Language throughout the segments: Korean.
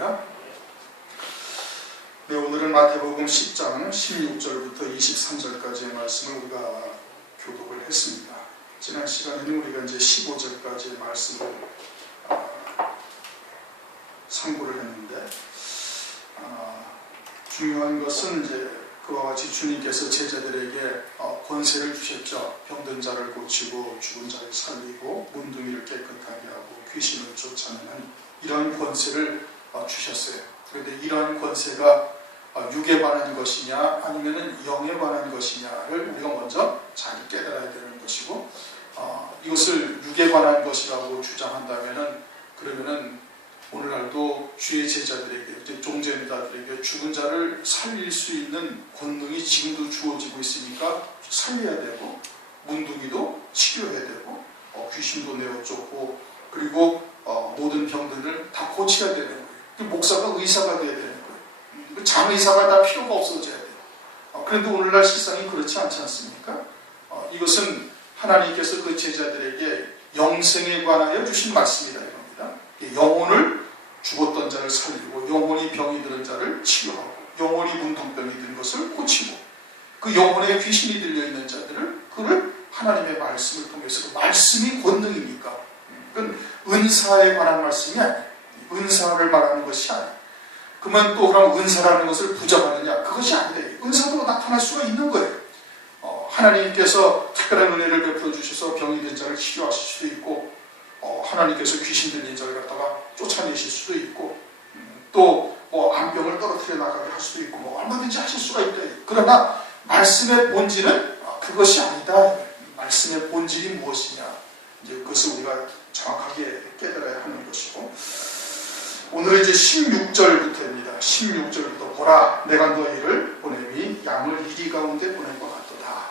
할렐루야. 네, 오늘은 마태복음 10장 16절부터 23절까지의 말씀을 우리가 교독을 했습니다. 지난 시간에는 우리가 이제 15절까지의 말씀을 상고를 했는데, 중요한 것은 이제 그와 같이 주님께서 제자들에게 권세를 주셨죠. 병든 자를 고치고 죽은 자를 살리고 문둥이를 깨끗하게 하고 귀신을 쫓아내는 이런 권세를 주셨어요. 그런데 이러한 권세가 육에 관한 것이냐 아니면 영에 관한 것이냐를 우리가 먼저 잘 깨달아야 되는 것이고, 이것을 육에 관한 것이라고 주장한다면은 그러면은 오늘날도 주의 제자들에게, 종제자들에게 죽은 자를 살릴 수 있는 권능이 지금도 주어지고 있으니까 살려야 되고, 문둥이도 치료해야 되고, 귀신도 내어 쫓고, 그리고 모든 병들을 다 고쳐야 되는 거예요. 목사가 의사가 되어야 되는 거예요. 장의사가 다 필요가 없어져야 돼요. 그런데 오늘날 세상이 그렇지 않지 않습니까? 이것은 하나님께서 그 제자들에게 영생에 관하여 주신 말씀이다 이겁니다. 영혼을 죽었던 자를 살리고, 영혼이 병이 들은 자를 치료하고, 영혼이 문둥병이 든 것을 고치고, 그 영혼에 귀신이 들려있는 자들을 그를 하나님의 말씀을 통해서, 그 말씀이 권능이니까, 그건 은사에 관한 말씀이 아니에요. 은사를 말하는 것이 아니에요. 그러면 또 그럼 은사라는 것을 부정하느냐? 그것이 아니래요. 은사도 나타날 수가 있는 거예요. 하나님께서 특별한 은혜를 베풀어 주셔서 병이 든 자를 치료하실 수도 있고, 하나님께서 귀신 들린 자를 갖다가 쫓아내실 수도 있고, 또 암병을 떨어뜨려 나가게 할 수도 있고, 얼마든지 하실 수가 있다. 그러나 말씀의 본질은 그것이 아니다. 말씀의 본질이 무엇이냐? 이제 그것을 우리가 정확하게 깨달아야 하는 것이고, 오늘은 이제 16절부터입니다. 16절부터 보라, 내가 너희를 보냄이 양을 이리 가운데 보낸 것 같도다.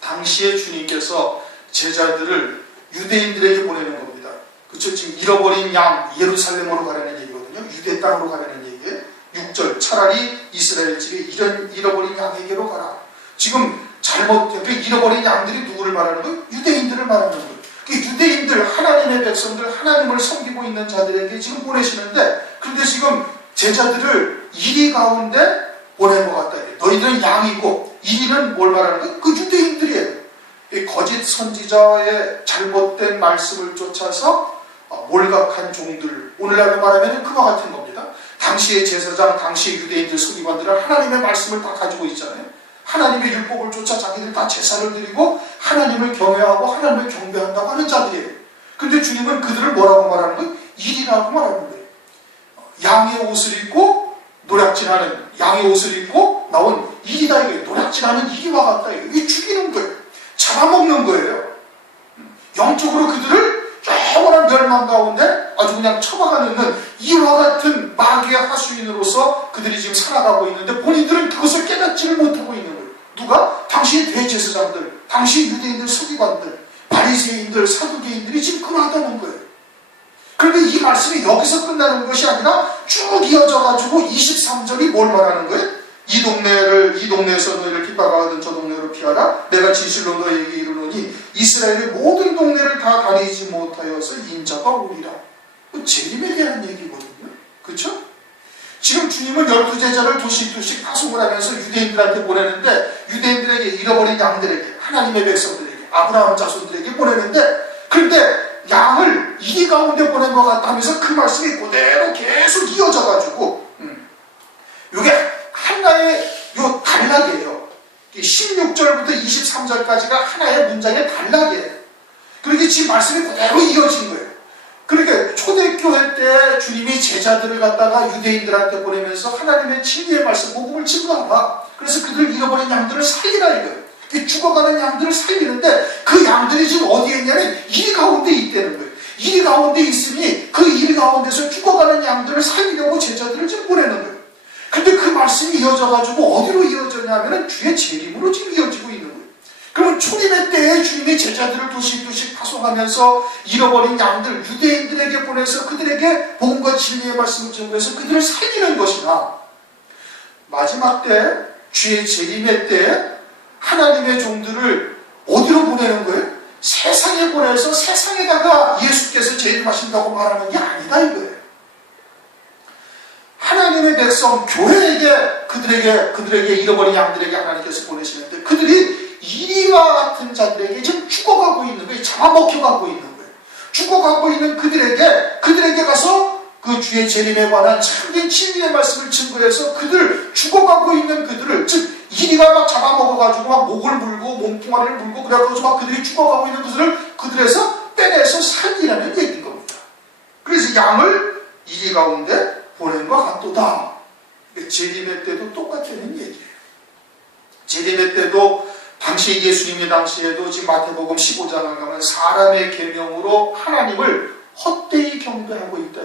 당시에 주님께서 제자들을 유대인들에게 보내는 겁니다. 그렇죠? 지금 잃어버린 양 예루살렘으로 가라는 얘기거든요. 유대 땅으로 가라는 얘기예요. 6절, 차라리 이스라엘 집에 잃어버린 양에게로 가라. 지금 잘못된 잃어버린 양들이 누구를 말하는 거예요? 유대인들을 말하는 거예요. 유대인들, 하나님의 백성들, 하나님을 섬기고 있는 자들에게 지금 보내시는데, 그런데 지금 제자들을 이리 가운데 보낸 것 같다. 너희들은 양이고, 이리는 뭘 말하는 거예요? 그 유대인들이에요. 거짓 선지자의 잘못된 말씀을 쫓아서 몰각한 종들, 오늘날로 말하면 그와 같은 겁니다. 당시의 제사장, 당시의 유대인들, 서기관들은 하나님의 말씀을 다 가지고 있잖아요. 하나님의 율법을 쫓아 자기들 다 제사를 드리고 하나님을 경외하고 하나님을 경배한다고 하는 자들이에요. 그런데 주님은 그들을 뭐라고 말하는 거예요? 일이라고 말하는 거예요. 양의 옷을 입고 노략질하는, 양의 옷을 입고 나온 일이다 이거예요. 노략질하는 일이와 같다 이거예요. 이게 죽이는 거예요. 잡아먹는 거예요. 영적으로 그들을 영원한 멸망 가운데 아주 그냥 처박아내는 이와 같은 마귀의 하수인으로서 그들이 지금 살아가고 있는데, 본인들은 그것을 깨닫지를 못하고 있는 거예요. 누가? 당시의 대제사장들, 당시 유대인들, 서기관들, 바리새인들, 사두개인들이 지금 그러하다는 거예요. 그런데 이 말씀이 여기서 끝나는 것이 아니라 쭉 이어져가지고 23절이 뭘 말하는 거예요? 이 동네에서 너희를 핍박하거든 저 동네로 피하라. 내가 진실로 너희에게 이르노니 이스라엘의 모든 동네를 다 다니지 못하여서 인자가 오리라. 재림에 대한 얘기거든요. 그렇죠? 지금 주님은 12제자를 두씩 파송을 하면서 유대인들한테 보내는데, 유대인들에게, 잃어버린 양들에게, 하나님의 백성들에게, 아브라함 자손들에게 보내는데, 그런데 양을 이리 가운데 보낸 것 같다 하면서 그 말씀이 그대로 계속 이어져가지고, 이게 하나의 단락이에요. 16절부터 23절까지가 하나의 문장의 단락이에요. 그러니까 지금 말씀이 그대로 이어진 거예요. 그러니까 초대교회 때 주님이 제자들을 갖다가 유대인들한테 보내면서 하나님의 진리의 말씀, 복음을 증거하라. 그래서 그들 잃어버린 양들을 살리라 이거예요. 죽어가는 양들을 살리는데, 그 양들이 지금 어디에 있냐면 이 가운데 있다는 거예요. 이 가운데 있으니 그 일 가운데서 죽어가는 양들을 살리려고 제자들을 지금 보내는 거예요. 근데 그 말씀이 이어져가지고 어디로 이어졌냐면 주의 재림으로 지금 이어지고 있는 거예요. 그러면 초림의 때에 주님이 제자들을 두씩 파송하면서 잃어버린 양들, 유대인들에게 보내서 그들에게 복음과 진리의 말씀을 전해서 그들을 살리는 것이나, 마지막 때, 주의 재림의 때 하나님의 종들을 어디로 보내는 거예요? 세상에 보내서 세상에다가 예수께서 재림하신다고 말하는 게 아니다 이거예요. 하나님의 백성, 교회에게, 그들에게 잃어버린 양들에게 하나님께서 보내시는데, 그들이 이리와 같은 자들에게 지금 죽어가고 있는 거예요. 잡아먹혀가고 있는 거예요. 죽어가고 있는 그들에게 가서 그 주의 재림에 관한 참된 진리의 말씀을 증거해서 죽어가고 있는 그들을, 즉 이리가 막 잡아먹어가지고 막 목을 물고 몸뚱아리를 물고 그래가지고 막 그들이 죽어가고 있는 그들에서 빼내서 살리라는 얘기인 겁니다. 그래서 양을 이리 가운데 보낸 것 같도다. 재림의 때도 똑같다는 얘기예요. 재림의 때도 당시 예수님의 당시에도 지금 마태복음 15장을 가면 사람의 계명으로 하나님을 헛되이 경배하고 있다.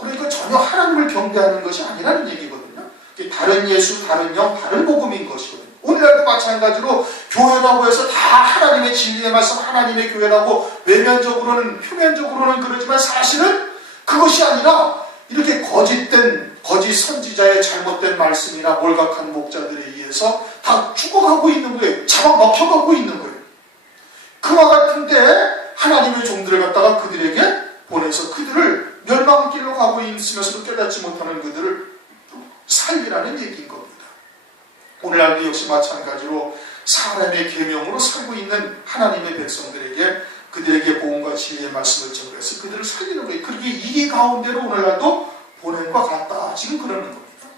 그러니까 전혀 하나님을 경배하는 것이 아니라는 얘기거든요. 다른 예수, 다른 영, 다른 복음인 것이거든요. 오늘날도 마찬가지로 교회라고 해서 다 하나님의 진리의 말씀, 하나님의 교회라고 외면적으로는, 표면적으로는 그러지만 사실은 그것이 아니라 이렇게 거짓 선지자의 잘못된 말씀이나 몰각한 목자들에 의해서 다 죽어가고 있는 거예요. 잡아먹혀가고 있는 거예요. 그와 같은 때에 하나님의 종들을 갖다가 그들에게 보내서 그들을 멸망길로 가고 있으면서도 깨닫지 못하는 그들을 살리라는 얘기인 겁니다. 오늘날도 역시 마찬가지로 사람의 계명으로 살고 있는 하나님의 백성들에게 그들에게 보험과 진리의 말씀을 전해서 그들을 살리는 거예요. 그렇게 이 가운데로 오늘날도 보낸 것 같다. 지금 그러는 겁니다.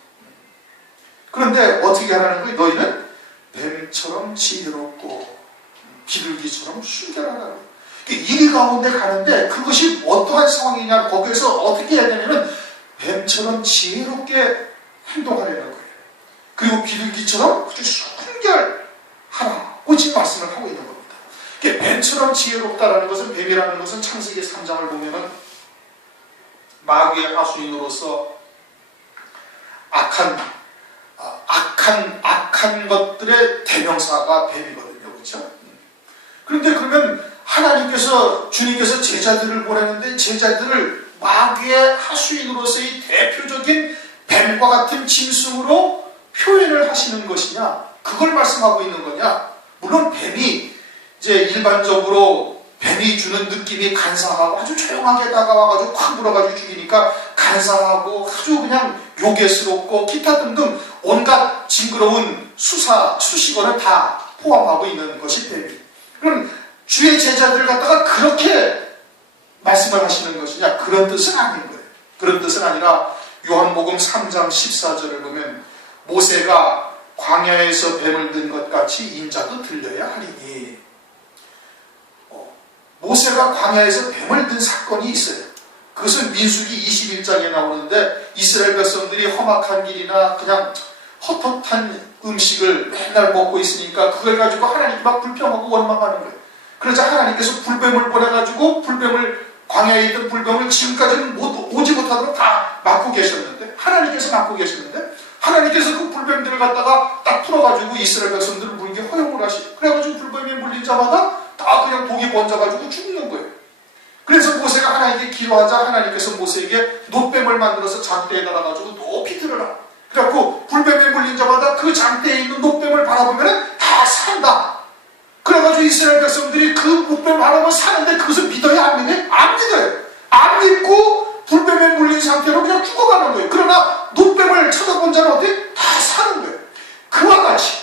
그런데 어떻게 하라는 거예요? 너희는 뱀처럼 지혜롭고 비둘기처럼 순결하라. 이 가운데 가는데 그것이 어떠한 상황이냐, 거기에서 어떻게 해야 되냐면 뱀처럼 지혜롭게 행동하려는 거예요. 그리고 비둘기처럼 순결하라고 지금 말씀을 하고 있는 겁니다. 뱀처럼 지혜롭다라는 것은, 뱀이라는 것은 창세기 3장을 보면은 마귀의 하수인으로서 악한 것들의 대명사가 뱀이거든요. 그렇죠? 그런데 그러면 주님께서 제자들을 보내는데 제자들을 마귀의 하수인으로서의 대표적인 뱀과 같은 짐승으로 표현을 하시는 것이냐, 그걸 말씀하고 있는 거냐. 물론 뱀이 이제 일반적으로 뱀이 주는 느낌이 간사하고 아주 조용하게 다가와가지고 콱 물어가지고 죽이니까 간사하고 아주 그냥 요괴스럽고 기타 등등 온갖 징그러운 수식어를 다 포함하고 있는 것이 뱀이. 그럼 주의 제자들 갖다가 그렇게 말씀을 하시는 것이냐? 그런 뜻은 아닌 거예요. 그런 뜻은 아니라 요한복음 3장 14절을 보면 모세가 광야에서 뱀을 든 것 같이 인자도 들려야 하리니, 모세가 광야에서 뱀을 든 사건이 있어요. 그것은 민수기 21장에 나오는데 이스라엘 백성들이 험악한 길이나 그냥 헛헛한 음식을 맨날 먹고 있으니까 그걸 가지고 하나님께 막 불평하고 원망하는 거예요. 그러자 하나님께서 불뱀을 보내가지고 광야에 있던 불뱀을 지금까지는 오지 못하도록 다 막고 계셨는데, 하나님께서 그 불뱀들을 갖다가 딱 풀어가지고 이스라엘 백성들을 물게 허용을 하시. 그래가지고 불뱀에 물린 자마다 다 그냥 독이 번져가지고 죽는 거예요. 그래서 모세가 하나님께 기도하자 하나님께서 모세에게 놋뱀을 만들어서 장대에 달아가지고 높이 들어라. 그래갖고 불뱀에 물린 자마다 그 장대에 있는 놋뱀을 바라보면 다 산다. 그래가지고 이스라엘 백성들이 그 놋뱀을 바라보면 사는데 그것을 믿어야 안 믿어요? 안 믿어요. 안 믿고 불뱀에 물린 상태로 그냥 죽어가는 거예요. 그러나 놋뱀을 쳐다본 자는 어때? 다 사는 거예요. 그와 같이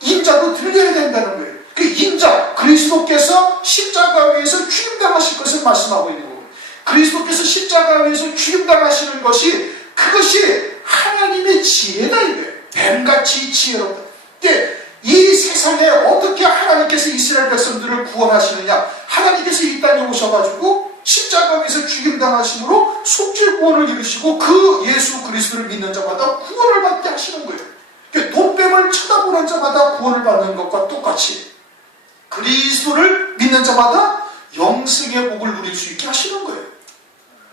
인자도 들려야 된다는 거예요. 그 인자, 그리스도께서 십자가 위에서 죽임당하실 것을 말씀하고 있는 거예요. 그리스도께서 십자가 위에서 죽임당하시는 것이, 그것이 하나님의 지혜다 이거예요. 뱀같이 지혜롭다. 이 세상에 어떻게 하나님께서 이스라엘 백성들을 구원하시느냐? 하나님께서 이 땅에 오셔가지고 십자가 위에서 죽임당하심으로 속죄 구원을 이루시고 그 예수 그리스도를 믿는 자마다 구원을 받게 하시는 거예요. 놋뱀을 쳐다보는 자마다 구원을 받는 것과 똑같이 그리스도를 믿는 자마다 영생의 복을 누릴 수 있게 하시는 거예요.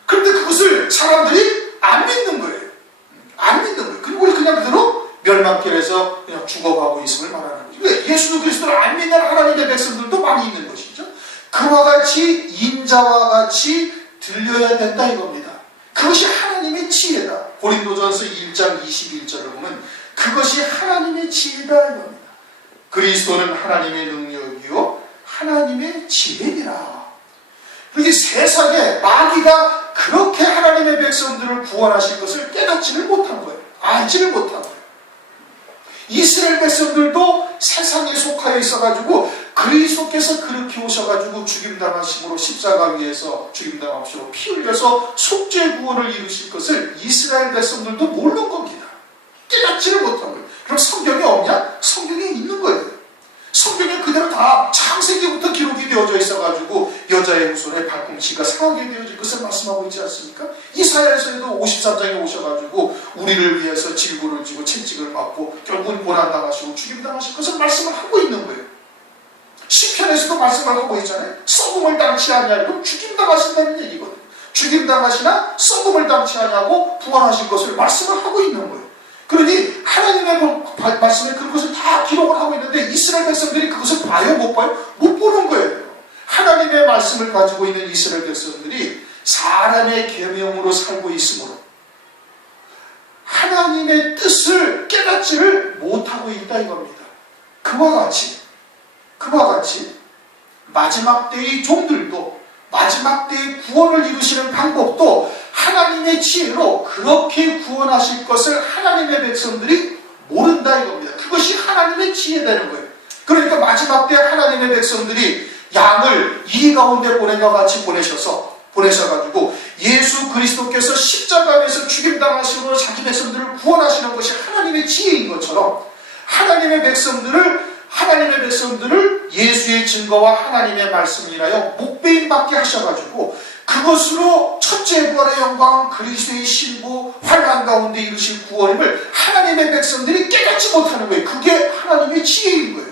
그런데 그것을 사람들이 안 믿는 거예요. 안 믿는 거예요. 그리고 그냥 그대로 멸망길에서 그냥 죽어가고 있음을 말하는 거죠. 그러니까 예수 그리스도를 안 믿는 하나님의 백성들도 많이 있는 것이죠. 그와 같이 인자와 같이 들려야 된다 이겁니다. 그것이 하나님의 지혜다. 고린도전서 1장 21절을 보면 그것이 하나님의 지혜다 이겁니다. 그리스도는 하나님의 능력이요 하나님의 지혜니라. 그렇게 세상에 마귀가 그렇게 하나님의 백성들을 구원하실 것을 깨닫지를 못한 거예요. 알지를 못한 거예요. 이스라엘 백성들도 세상에 속하여 있어가지고 그리스도께서 그렇게 오셔가지고 죽임당하심으로 십자가 위에서 죽임당하심으로 피 흘려서 속죄 구원을 이루실 것을 이스라엘 백성들도 모르는 겁니다. 깨닫지를 못한 거예요. 그럼 성경에 없냐? 성경에 있는 거예요. 성경에 그대로 다 창세기부터 기록이 되어져 있어가지고 여자의 후손의 발꿈치가 상하게 되어질 것을 말씀하고 있지 않습니까? 이사야에서도 53장에 오셔가지고 우리를 위해서 질고를 지고 채찍을 받고 결국은 고난당하시고 죽임당하실 것을 말씀을 하고 있는 거예요. 시편에서도 말씀을 하고 있잖아요. 썩음을 당치 아니하고 죽임당하신다는 얘기거든요. 죽임당하시나 썩음을 당치 아니하고 부활하실 것을 말씀을 하고 있는 거예요. 그러니 하나님의 말씀에 그것을 다 기록을 하고 있는데 이스라엘 백성들이 그것을 봐요? 못 봐요? 못 보는 거예요. 하나님의 말씀을 가지고 있는 이스라엘 백성들이 사람의 계명으로 살고 있으므로 하나님의 뜻을 깨닫지를 못하고 있다 이겁니다. 그와 같이 마지막 때의 종들도 마지막 때의 구원을 이루시는 방법도 하나님의 지혜로 그렇게 구원하실 것을 하나님의 백성들이 모른다 이겁니다. 그것이 하나님의 지혜되는 거예요. 그러니까 마지막 때 하나님의 백성들이 양을 이 가운데 보낸과 같이 보내셔가지고 예수 그리스도께서 십자가에서 죽임당하심으로 자기 백성들을 구원하시는 것이 하나님의 지혜인 것처럼 하나님의 백성들을 예수의 증거와 하나님의 말씀을 인하여 목배임받게 하셔가지고 그것으로 첫째 부활의 영광, 그리스도의 신부, 환난 가운데 이루신 구원임을 하나님의 백성들이 깨닫지 못하는 거예요. 그게 하나님의 지혜인 거예요.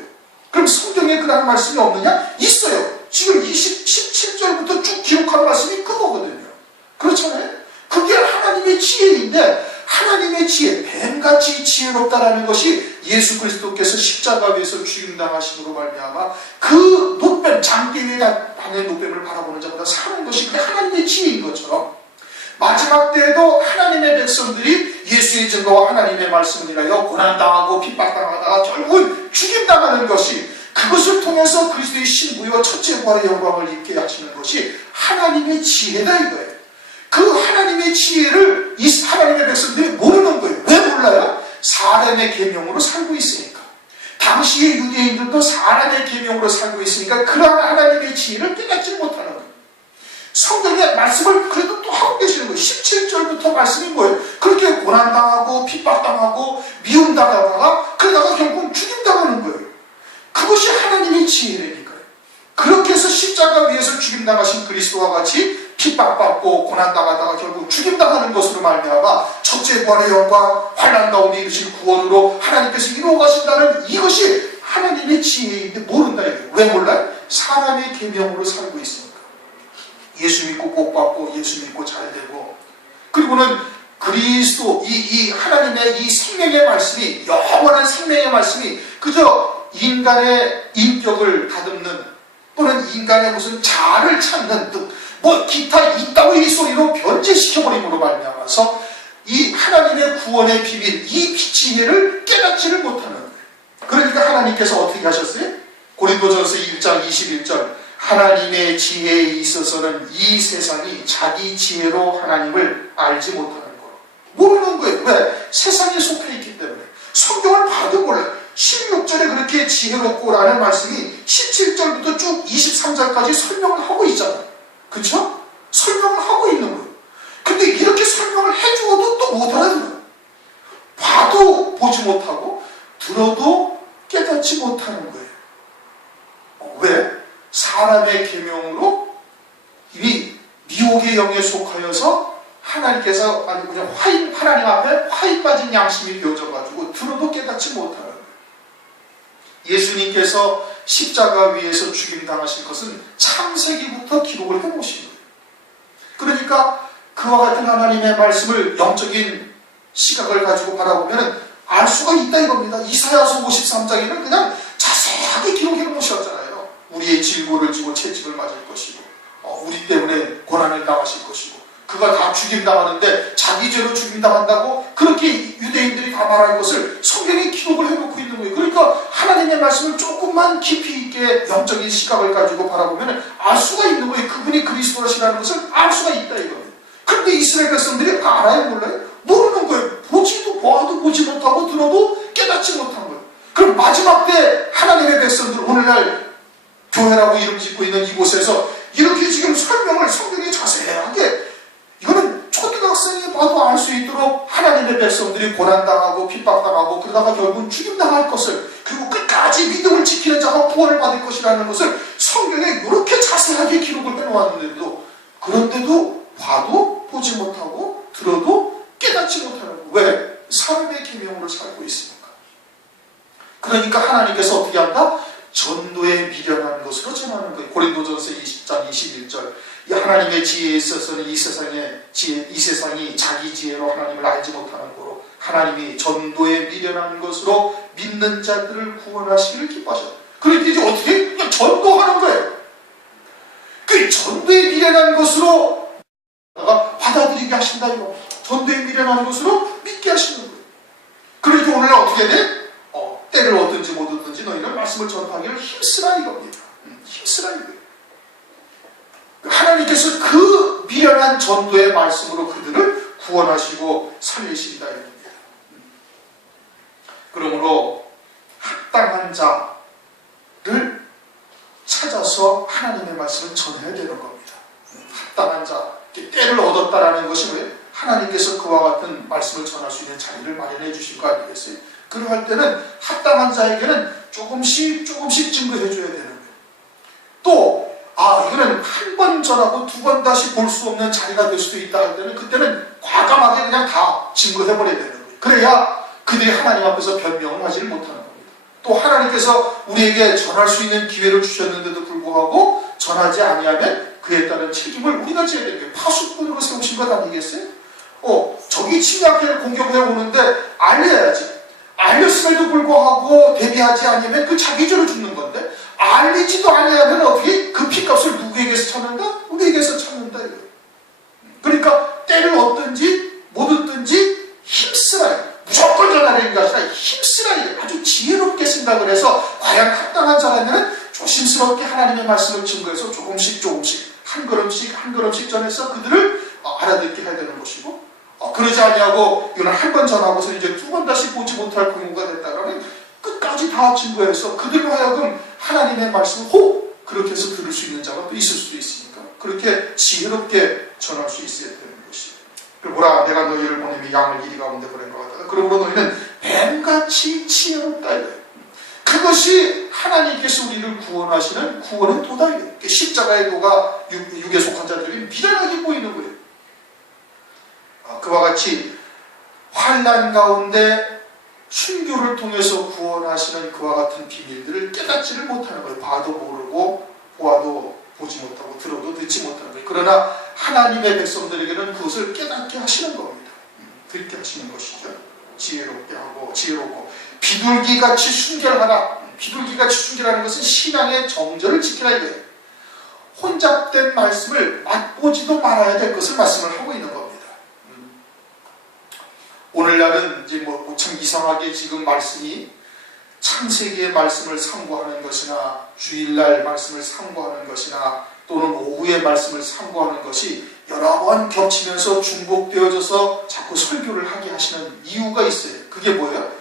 그럼 성경에 그런 말씀이 없느냐? 있어요. 지금 17절부터 쭉 기록한 말씀이 그거거든요. 그렇잖아요? 그게 하나님의 지혜인데 하나님의 지혜, 뱀같이 지혜롭다라는 것이 예수 그리스도께서 십자가 위에서 죽임당하심으로 말미암아 그 놋뱀, 장대 위에 방의 놋뱀을 바라보는 자보다 사는 것이 그게 하나님의 지혜인 것처럼 마지막 때에도 하나님의 백성들이 예수의 증거와 하나님의 말씀을 인하여 고난당하고 핍박당하다가 결국은 죽임당하는 것이 그것을 통해서 그리스도의 신부와 첫째 부활의 영광을 입게 하시는 것이 하나님의 지혜다 이거예요. 그 하나님의 지혜를 이 하나님의 백성들이 모르는 거예요. 왜 몰라요? 사람의 계명으로 살고 있으니까. 당시의 유대인들도 사람의 계명으로 살고 있으니까 그러한 하나님의 지혜를 깨닫지 못하는 거예요. 성경의 말씀을 그래도 또 하고 계시는 거예요. 17절부터 말씀이 뭐예요? 그렇게 고난당하고 핍박당하고 미움당하다가 그러다가 결국은 죽임당하는 거예요. 그것이 하나님의 지혜라니까요. 그렇게 해서 십자가 위에서 죽임당하신 그리스도와 같이 핍박받고 고난당하다가 결국 죽임당하는 것으로 말미암아 첫째 부활의 영광, 환난 가운데 이루신 구원으로 하나님께서 이루어 가신다는 이것이 하나님의 지혜인데 모른다 이거예요. 왜 몰라요? 사람의 계명으로 살고 있으니까. 예수 믿고 복받고 예수 믿고 잘되고 그리고는 그리스도 이 하나님의 이 생명의 말씀이 영원한 생명의 말씀이 그저 인간의 인격을 다듬는 또는 인간의 무슨 자아를 찾는 등 뭐 기타 이따위 소리로 변제시켜버림으로 말미암아서 이 하나님의 구원의 비밀, 이 지혜를 깨닫지를 못하는 거예요. 그러니까 하나님께서 어떻게 하셨어요? 고린도전서 1장 21절 하나님의 지혜에 있어서는 이 세상이 자기 지혜로 하나님을 알지 못하는 거예요. 모르는 거예요. 왜? 세상에 속해 있기 때문에. 성경을 봐도 몰라요. 16절에 그렇게 지혜롭고라는 말씀이 17절부터 쭉 23절까지 설명을 하고 있잖아요. 그렇죠? 설명을 하고 있는 거예요. 근데 이렇게 설명을 해주어도 또 못 알아들어요. 봐도 보지 못하고 들어도 깨닫지 못하는 거예요. 왜? 사람의 계명으로 이 미혹의 영에 속하여서 하나님께서 아니 그냥 하나님 앞에 화인 빠진 양심이 되어져가지고 들어도 깨닫지 못하는 거예요. 예수님께서 십자가 위에서 죽임당하신 것은 창세기부터 기록을 해놓으신 거예요. 그러니까 그와 같은 하나님의 말씀을 영적인 시각을 가지고 바라보면 알 수가 있다 이겁니다. 이사야서 53장에는 그냥 자세하게 기록해 놓으셨잖아요. 우리의 질고를 지고 채찍을 맞을 것이고 우리 때문에 고난을 당하실 것이고 그가 다 죽임당하는데 자기 죄로 죽임당한다고 그렇게 유대인들이 다 말할 것을 성경에 기록을 해놓고 있는 거예요. 그러니까 하나님의 말씀을 조금만 깊이 있게 영적인 시각을 가지고 바라보면 알 수가 있는 거예요. 그분이 그리스도라시라는 것을 알 수가 있다 이거예요. 그런데 이스라엘 백성들이 알아요, 몰라요? 모르는 거예요. 보지도 보아도 보지 못하고 들어도 깨닫지 못한 거예요. 그럼 마지막 때 하나님의 백성들, 오늘날 교회라고 이름 짓고 있는 이곳에서 이렇게 지금 설명을 성경이 자세하게, 이거는 초등학생이 봐도 알 수 있도록 하나님의 백성들이 고난당하고 핍박당하고 그러다가 결국은 죽임당할 것을, 그리고 끝까지 믿음을 지키는 자가 구원을 받을 것이라는 것을 성경에 이렇게 자세하게 기록을 해놓았는데도, 그런데도 봐도 보지 못하고 들어도 깨닫지 못하는 거예요. 왜? 삶의 계명으로 살고 있으니까. 그러니까 하나님께서 어떻게 한다? 전도에 미련한 것으로 전하는 거예요. 고린도전서 20장 21절. 이 하나님의 지혜에 있어서는 이 세상이 자기 지혜로 하나님을 알지 못하는 거로, 하나님이 전도에 미련한 것으로 믿는 자들을 구원하시기를 기뻐하셨다. 그러니까 이제 어떻게? 그냥 전도하는 거예요. 그 전도에 미련한 것으로 받아들이게 하신다, 이거. 전도에 미련한 것으로 믿게 하시는 거예요. 그러니까 오늘 어떻게 돼? 때를 얻든지 못 얻든지 너희는 말씀을 전파하기를 힘쓰라, 이겁니다. 힘쓰라, 이거예요. 하나님께서 그 미련한 전도의 말씀으로 그들을 구원하시고 살리시리다, 이겁니다. 그러므로 합당한 자를 찾아서 하나님의 말씀을 전해야 되는 겁니다. 합당한 자, 때를 얻었다라는 것이 왜? 하나님께서 그와 같은 말씀을 전할 수 있는 자리를 마련해 주신 거 아니겠어요? 그러할 때는 합당한 자에게는 조금씩 증거해 줘야 되는 거예요. 또 이거는 한 번 전하고 두 번 다시 볼 수 없는 자리가 될 수도 있다 할 때는, 그때는 과감하게 그냥 다 증거해 버려야 되는 거예요. 그래야 그들이 하나님 앞에서 변명을 하지를 못하는 겁니다. 또 하나님께서 우리에게 전할 수 있는 기회를 주셨는데도 불구하고 전하지 아니하면 그에 따른 책임을 우리가 져야 되는 거예요. 파수꾼으로 세우신 것 아니겠어요? 적이 침략해 공격해 오는데 알려야지. 알렸음에도 불구하고 대비하지 않으면 그 자기 죄로 죽는 건데, 알리지도 아니하면 어떻게 그 피값을 누구에게서 찾는다? 우리에게서 찾는다, 이거예요. 그러니까 때를 얻든지 못 얻든지 힘쓰라, 무조건 전하려는 게 아니라 힘쓰라, 이거예요. 아주 지혜롭게 생각을 해서 과연 합당한 자라면 조심스럽게 하나님의 말씀을 증거해서 조금씩 한 걸음씩 전해서 그들을 알아듣게 해야 되는 것이고, 그러지 아니하고 이거는 한 번 전하고서 이제 두 번 다시 보지 못할 경우가 됐다 그러면 끝까지 다 증거해서 그들로 하여금 하나님의 말씀을 그렇게 해서 들을 수 있는 자가 또 있을 수도 있으니까, 그렇게 지혜롭게 전할 수 있어야 되는 것이에요. 보라, 내가 너희를 보내며 양을 이리 가운데 보낸 것 같다. 그러므로 너희는 뱀같이 지혜롭다, 이거예요. 그것이 하나님께서 우리를 구원하시는 구원의 도다, 이거예요. 십자가의 도가 육에 속한 자들에게 미련하게 보이는 거예요. 그와 같이 환난 가운데 순교를 통해서 구원하시는 그와 같은 비밀들을 깨닫지를 못하는 거예요. 봐도 모르고 보아도 보지 못하고 들어도 듣지 못하는 거예요. 그러나 하나님의 백성들에게는 그것을 깨닫게 하시는 겁니다. 듣게 하시는 것이죠. 지혜롭게 하고 지혜롭고 비둘기같이 순결하라. 비둘기같이 순결하는 것은 신앙의 정절을 지키라, 이거예요. 혼잡된 말씀을 맛보지도 말아야 될 것을 말씀을 하고 있는 겁니다. 오늘날은 이제 참 이상하게 지금 말씀이 창세기의 말씀을 상고하는 것이나 주일날 말씀을 상고하는 것이나 또는 오후의 말씀을 상고하는 것이 여러 번 겹치면서 중복되어져서 자꾸 설교를 하게 하시는 이유가 있어요. 그게 뭐예요?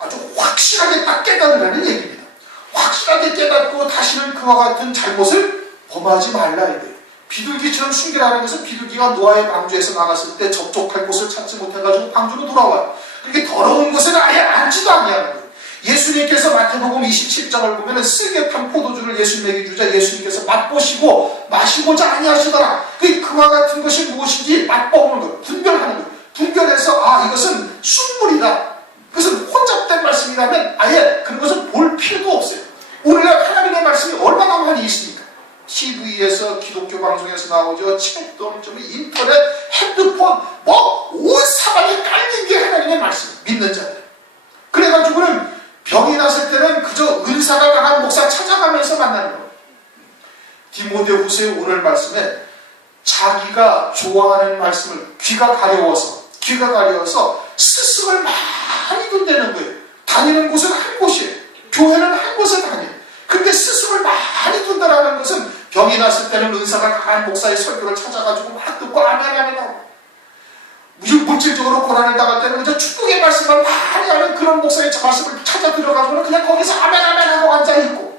아주 확실하게 딱 깨달으라는 얘기입니다. 확실하게 깨닫고 다시는 그와 같은 잘못을 범하지 말라, 이거예요. 비둘기처럼 순결하는 것은 비둘기가 노아의 방주에서 나갔을 때 접촉할 곳을 찾지 못해가지고 방주로 돌아와요. 그렇게 더러운 곳에는 아예 앉지도 아니하는 거예요. 예수님께서 마태복음 27장을 보면 쓸개 탄 포도주를 예수님에게 주자 예수님께서 맛보시고 마시고자 아니하시더라. 그와 같은 것이 무엇인지 맛보는 거예요. 분별하는 거예요. 분별해서 이것은 순물이다, 그것은 혼잡된 말씀이라면 아예 그런 것은 볼 필요도 없어요. 오늘날 하나님의 말씀이 얼마나 많이 있습니까? TV에서 기독교 방송에서 나오죠. 책도 인터넷, 핸드폰, 온 사방에 깔린 게 하나님의 말씀, 믿는 자들. 그래가지고는 병이 났을 때는 그저 은사가 강한 목사 찾아가면서 만나는 거예요. 디모데후서의 오늘 말씀에 자기가 좋아하는 말씀을 귀가 가려워서 스승을 많이 둔다는 거예요. 다니는 곳은 한 곳이에요. 교회는 한 곳에 다녀요. 근데 스승을 많이 둔다라는 것은 병이 났을 때는 은사가 강한 목사의 설교를 찾아가지고 막 듣고 아멘 하고, 물질적으로 고난을 당할 때는 그저 축복의 말씀을 많이 하는 그런 목사의 말씀을 찾아 들어가서는 그냥 거기서 아멘 아멘 하고 앉아있고,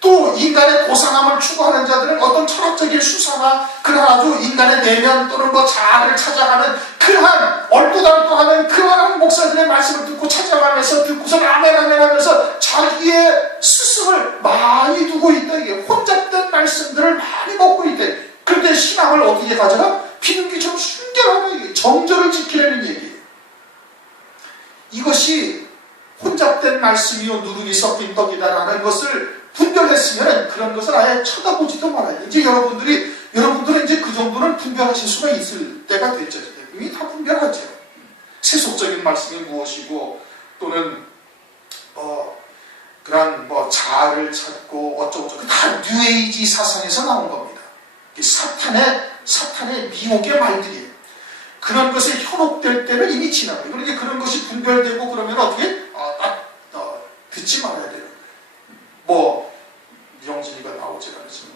또 인간의 고상함을 추구하는 자들은 어떤 철학적인 수사나 그러한 아주 인간의 내면 또는 뭐 자아를 찾아가는 그러한 얼토당토하는 그러한 목사들의 말씀을 듣고 찾아가면서 듣고서 아멘 아멘 하면서 자기의 스승을 많이 두고 있다. 이게 혼잡된 말씀들을 많이 먹고 있다. 그런데 신앙을 어떻게 가져가? 비둘기처럼 순결하게 정절을 지키려는 얘기예요. 이것이 혼잡된 말씀이요 누룩이 섞인 떡이다라는 것을 분별했으면 그런 것을 아예 쳐다보지도 말아야 돼. 이제 여러분들은 이제 그 정도는 분별하실 수가 있을 때가 됐죠. 이미 다 분별하죠. 세속적인 말씀이 무엇이고, 또는 그런 자아를 찾고 어쩌고저쩌고 다 뉴에이지 사상에서 나온 겁니다. 사탄의 미혹의 말들이에요. 그런 것에 현혹될 때는 이미 지나가요. 그러니까 그런 것이 분별되고 그러면 어떻게? 듣지 말아야 돼요. 영진이가 나오지 않으시면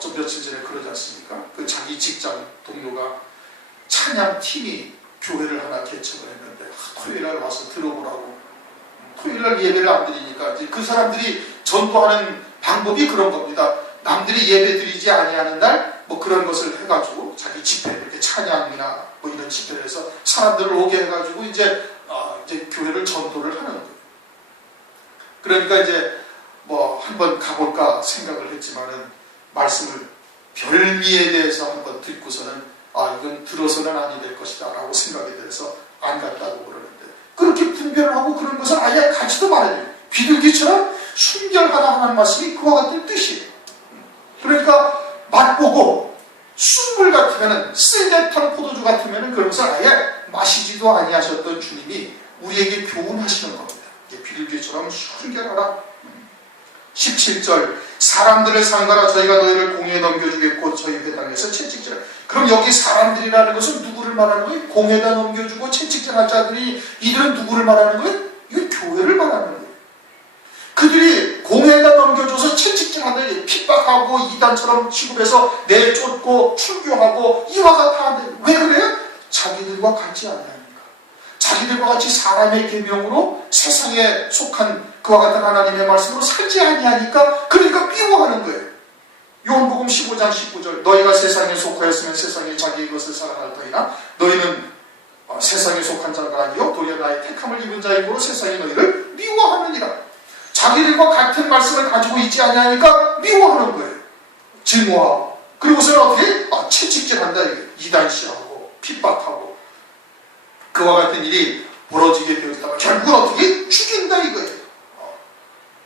좀 며칠 전에 그러지 않습니까? 그 자기 직장 동료가 찬양팀이 교회를 하나 개척을 했는데 토요일날 와서 들어보라고. 토요일날 예배를 안 드리니까 이제 그 사람들이 전도하는 방법이 그런 겁니다. 남들이 예배 드리지 아니하는 날 그런 것을 해가지고 자기 집회, 이렇게 찬양이나 이런 집회를 해서 사람들을 오게 해가지고 이제 교회를 전도를 하는 거예요. 그러니까 이제 한번 가볼까 생각을 했지만은 말씀을 별미에 대해서 한번 듣고서는 이건 들어서는 아니 될 것이다 라고 생각이 돼서 안 갔다고 그러는데, 그렇게 분별을 하고 그런 것을 아예 가지도 말아야 돼요. 비둘기처럼 순결하다 하는 말씀이 그와 같은 뜻이에요. 그러니까 맛보고 쑥물 같으면은, 쓸데탄 포도주 같으면은 그런 것을 아예 마시지도 아니하셨던 주님이 우리에게 교훈하시는 겁니다. 비둘기처럼 순결하라. 17절 사람들을 상가라 저희가 너희를 공회에 넘겨주겠고 저희 회당에서 채찍질하. 그럼 여기 사람들이라는 것은 누구를 말하는 거예요? 공회에다 넘겨주고 채찍질할 자들이 이들은 누구를 말하는 거예요? 이건 교회를 말하는 거예요. 그들이 공회에다 넘겨줘서 채찍질하는, 핍박하고 이단처럼 취급해서 내쫓고 출교하고 이와 같아. 왜 그래요? 자기들과 같지 않아요. 자기들과 같이 사람의 계명으로 세상에 속한 그와 같은 하나님의 말씀으로 살지 아니하니까, 그러니까 미워하는 거예요. 요한복음 15장 19절 너희가 세상에 속하였으면 세상이 자기의 것을 사랑할터이나 너희는 세상에 속한 자가 아니요 도리어 나의 택함을 입은 자이므로 세상이 너희를 미워하느니라. 자기들과 같은 말씀을 가지고 있지 아니하니까 미워하는 거예요. 증오하고, 그리고서는 어떻게? 채찍질한다. 이단시하고 핍박하고 그와 같은 일이 벌어지게 되었다가 결국은 어떻게? 죽인다 이거예요.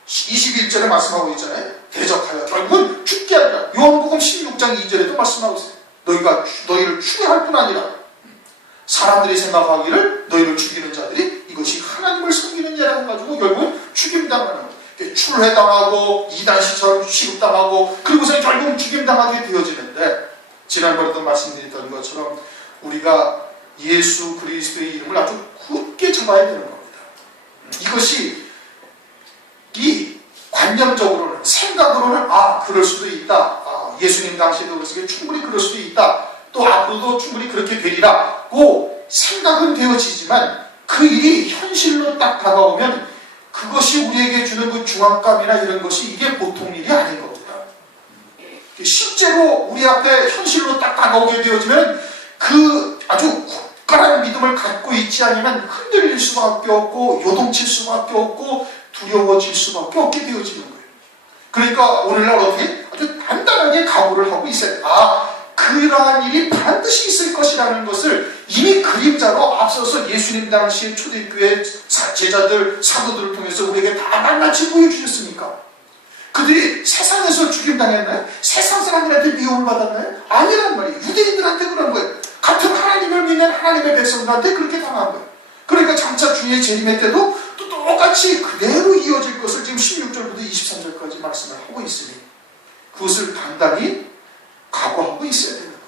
21절에 말씀하고 있잖아요. 대적하여 결국은 죽게 하리라. 요한복음 16장 2절에도 말씀하고 있어요. 너희를 추계할 뿐 아니라 사람들이 생각하기를 너희를 죽이는 자들이 이것이 하나님을 섬기는 자라 해가지고 결국은 죽임당하는 거예요. 출회당하고 이단시처럼 취급당하고 그리고서 결국은 죽임당하게 되어지는데, 지난번에도 말씀드렸던 것처럼 우리가 예수 그리스도의 이름을 아주 굳게 잡아야 되는 겁니다. 이것이 이 관념적으로는, 생각으로는 그럴 수도 있다. 예수님 당시에도 그랬으니 충분히 그럴 수도 있다. 또 앞으로도 충분히 그렇게 되리라고 생각은 되어지지만 그 일이 현실로 딱 다가오면 그것이 우리에게 주는 그 중압감이나 이런 것이 이게 보통 일이 아닌 겁니다. 실제로 우리 앞에 현실로 딱 다가오게 되어지면 그 아주 굳건한 믿음을 갖고 있지 않으면 흔들릴 수밖에 없고 요동칠 수밖에 없고 두려워질 수밖에 없게 되어지는 거예요. 그러니까 오늘날 어떻게 아주 단단하게 각오를 하고 있어요. 그러한 일이 반드시 있을 것이라는 것을 이미 그림자로 앞서서 예수님 당시의 초대교회 제자들, 사도들을 통해서 우리에게 다 낱낱이 보여주셨으니까. 그들이 세상에서 죽임당했나요? 세상 사람들한테 미움을 받았나요? 아니란 말이에요. 유대인들한테 그런 거예요. 같은 하나님을 믿는 하나님의 백성들한테 그렇게 당한 거예요. 그러니까 장차 주의 재림의 때도 또 똑같이 그대로 이어질 것을 지금 16절부터 23절까지 말씀을 하고 있으니 그것을 단단히 각오하고 있어야 되는 거예요.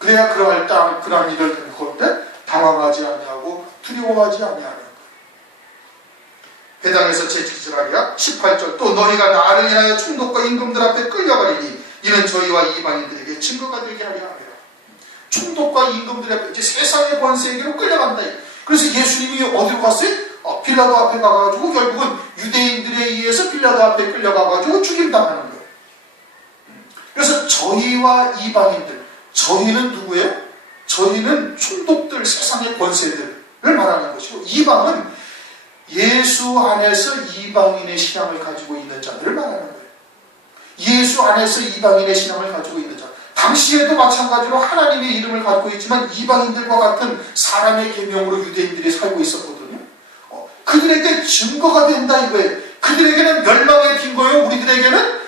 그래야 그러한 일을 겪을 때 당황하지 아니하고 두려워하지 아니하는 거예요. 회당에서 채찍질하리라. 18절 또 너희가 나를 인하여 총독과 임금들 앞에 끌려가리니 이는 저희와 이방인들에게 증거가 되게 하려 함이라. 총독과 임금들의 이제 세상의 권세에게로 끌려간다. 그래서 예수님이 어디로 갔어요? 빌라도 앞에 가가지고 결국은 유대인들에 의해서 빌라도 앞에 끌려가가지고 죽임당하는 거예요. 그래서 저희와 이방인들, 저희는 누구예요? 저희는 총독들, 세상의 권세들을 말하는 것이고, 이방은 예수 안에서 이방인의 신앙을 가지고 있는 자들을 말하는 거예요. 예수 안에서 이방인의 신앙을 가지고 있는 자. 당시에도 마찬가지로 하나님의 이름을 갖고 있지만 이방인들과 같은 사람의 계명으로 유대인들이 살고 있었거든요. 그들에게 증거가 된다 이거예요. 그들에게는 멸망의 빈거예요. 우리들에게는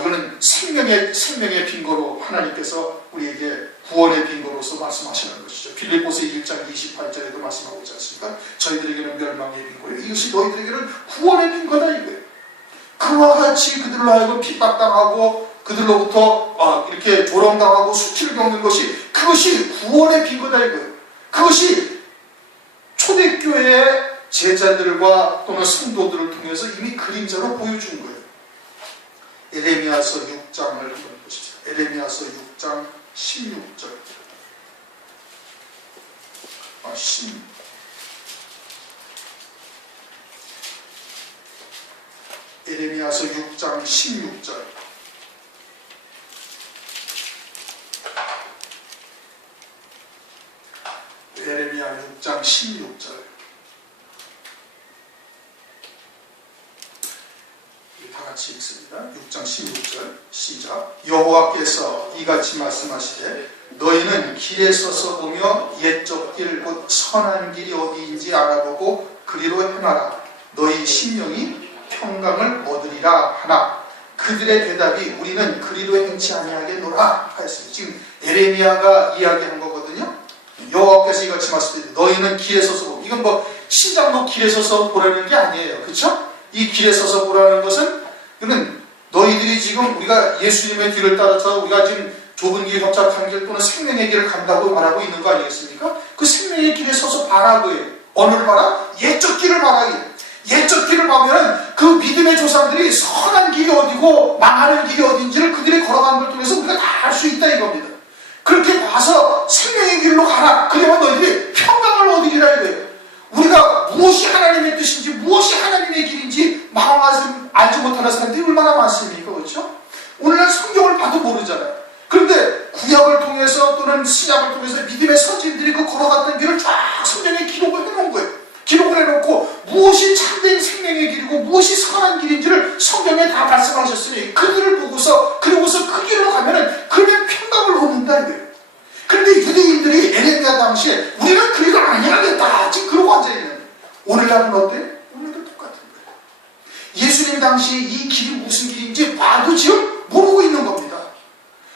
이거는 생명의 빈거로 하나님께서 우리에게 구원의 빈거로서 말씀하시는 것이죠. 빌립보서 1장 28절에도 말씀하고 있지 않습니까? 저희들에게는 멸망의 빈거예요. 이것이 너희들에게는 구원의 빈거다 이거예요. 그와 같이 그들로 하여금 핍박당하고 그들로부터 이렇게 조롱당하고 수치를 겪는 것이, 그것이 구원의 빈거다 이거예요. 그것이 초대교회의 제자들과 또는 성도들을 통해서 이미 그림자로 보여준 거예요. 에레미야서 6장을 한번 보십시오. 에레미야서 6장 16절. 에레미야서 6장 16절. 에레미야 6장 16절. 같이 읽습니다. 6장 16절 시작. 여호와께서 이같이 말씀하시되 너희는 길에 서서 보며 옛적 길 곧 선한 길이 어디인지 알아보고 그리로 행하라. 너희 심령이 평강을 얻으리라 하나 그들의 대답이 우리는 그리로 행치 아니하겠노라 하였습니다. 지금 에레미야가 이야기한 거거든요. 여호와께서 이같이 말씀하시되 너희는 길에 서서 보고, 이건 신장도 길에 서서 보라는 게 아니에요. 그렇죠? 이 길에 서서 보라는 것은 그는 너희들이 지금 우리가 예수님의 뒤를 따라서 우리가 지금 좁은 길, 협착한 길 또는 생명의 길을 간다고 말하고 있는 거 아니겠습니까? 그 생명의 길에 서서 봐라 그예요. 어느를 봐라? 옛적 길을 봐라. 옛적 길을 보면 그 믿음의 조상들이 선한 길이 어디고 망하는 길이 어딘지를 그들이 걸어간 걸 통해서 우리가 다 알 수 있다 이겁니다. 그렇게 봐서 생명의 길로 가라. 그러면 너희들이 평강을 얻으리라 이거예요. 우리가 무엇이 하나님의 뜻인지 무엇이 하나님의 길인지 마음을 알지 못하는 사람들이 얼마나 많습니까? 그렇죠? 오늘날 성경을 봐도 모르잖아요. 그런데 구약을 통해서 또는 신약을 통해서 믿음의 선진들이 그 걸어갔던 길을 쫙 성경에 기록을 해놓은 거예요. 기록을 해놓고 무엇이 참된 생명의 길이고 무엇이 선한 길인지를 성경에 다 말씀하셨으니 그들을 보고서 그러고서 그 길로 가면은 그러면 평강을 얻는다 이거예요. 그런데 유대인들이 에레미야 당시에 우리는 그 길을 아니하겠다 지금 그러고 앉아있는, 오늘날은 어때? 오늘도 똑같은 거예요. 예수님 당시 이 길이 무슨 길인지 봐도 지금 모르고 있는 겁니다.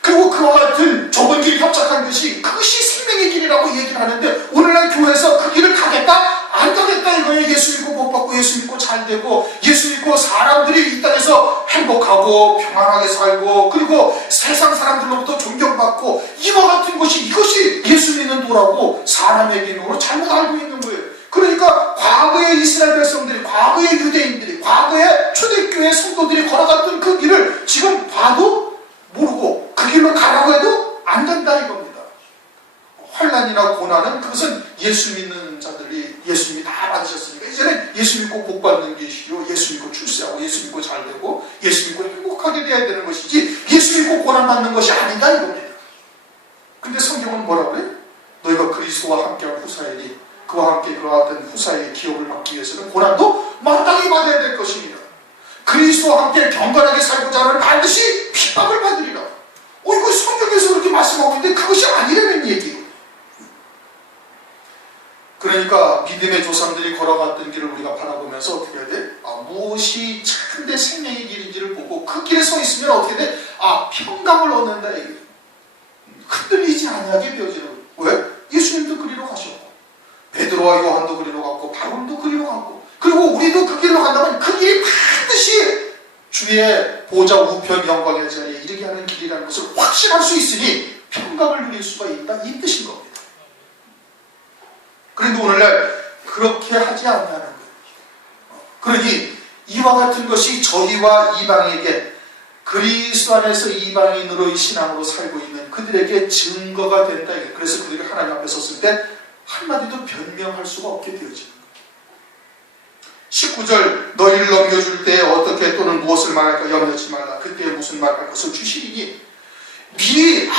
그리고 그와 같은 좁은 길, 협착한 것이 그것이 생명의 길이라고 얘기를 하는데 오늘날 교회에서 그 길을 가겠다? 안 가겠다 이거예요. 예수 믿고 복 받고 예수 믿고 잘 되고 예수 믿고 사람들이 이 땅에서 행복하고 평안하게 살고 그리고 세상 사람들로부터 존경받고 이와 같은 것이, 이것이 예수 믿는 도라고 사람의 개념으로 잘못 알고 있는 거예요. 그러니까 과거의 이스라엘 백성들이, 과거의 유대인들이, 과거의 초대교회 성도들이 걸어갔던 그 길을 지금 봐도 모르고 그 길로 가라고 해도 안 된다 이겁니다. 환난이나 고난은 그것은 예수 믿는 자들이 예수님이 다 받으셨으니까 이제는 예수 믿고 복 받는 것이요, 예수 믿고 출세하고 예수 믿고 잘 되고 예수 믿고 행복하게 돼야 되는 것이지 예수 믿고 고난 받는 것이 아니다 이겁니다. 근데 성경은 뭐라고 그래? 너희가 그리스도와 함께한 후사이니 그와 함께 그와 같은 후사의 기업을 받기 위해서는 고난도 마땅히 받아야 될 것입니다. 그리스도와 함께 경건하게 살고자 하는 반드시 핍박을 받으리라. 이거 성경에서 그렇게 말씀하고 있는데 그것이 아니라는 얘기예요. 그러니까 믿음의 조상들이 걸어갔던 길을 우리가 바라보면서 어떻게 해야 돼? 무엇이 참된 생명의 길인지를 보고 그 길에 서 있으면 어떻게 돼? 평강을 얻는다 이거예요. 흔들리지 아니하게 되어지는 거예요. 왜? 예수님도 그리로 가셨고 베드로와 요한도 그리로 갔고 바울도 그리로 갔고 그리고 우리도 그 길로 간다면 그 길이 반드시 주의 보좌 우편 영광의 자리에 이르게 하는 길이라는 것을 확신할 수 있으니 평강을 누릴 수가 있다 이 뜻인 겁니다. 그런데 오늘날 그렇게 하지 않냐는 거예요. 그러니 이와 같은 것이 저희와 이방에게 그리스도 안에서 이방인으로의 신앙으로 살고 있는 그들에게 증거가 된다. 그래서 그들이 하나님 앞에 섰을 때 한마디도 변명할 수가 없게 되어지는 거예요. 19절 너희를 넘겨줄 때 어떻게 또는 무엇을 말할까 염려치 말라. 그때 무슨 말할 것을 주시리니 미리